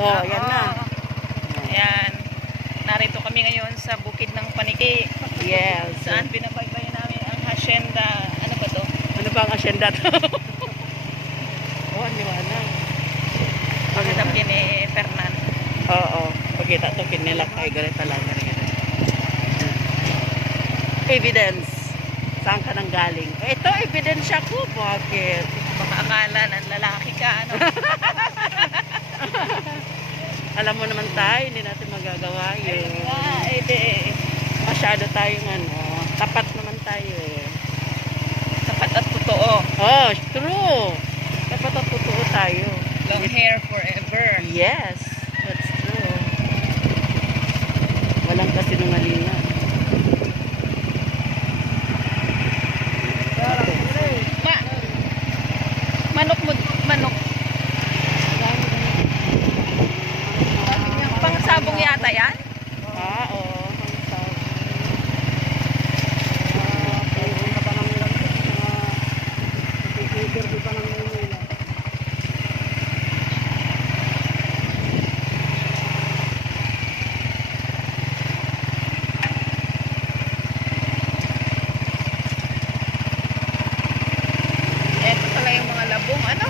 Oh, yan na. Ayan. Narito kami ngayon sa bukid ng Paniki. Yes. Saan binabaybayin namin ang hacienda. Ano ba to? Ano ba ang asyenda to? Oh, liwanag. Pakita ni Fernan. Oo. Pagkita to kinila kay galit talaga. Evidence. Saan ka nang galing? Ito, evidence ko. Bakit? Baka akala ng lalaki ka, ano? Alam mo naman tayo, hindi natin magagawa yun. Masyado tayong tapat naman tayo eh. Tapat at totoo. Oh, true. Dapat at totoo tayo. Long hair forever. Yes, that's true. Walang kasinungalingan. Manok mo, manok. Pang sabong yata yan? Oo. Ito pala yung mga labong, ano?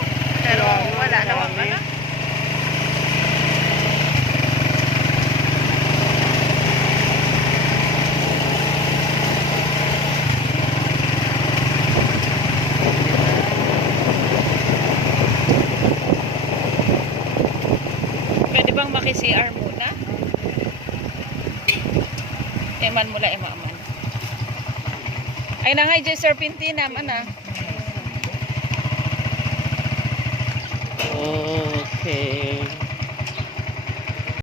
Pero wala namang ano. Pwede bang maki-CR muna? Eman mula, emaman. Ay na nga, Serpentina, mana. Okay.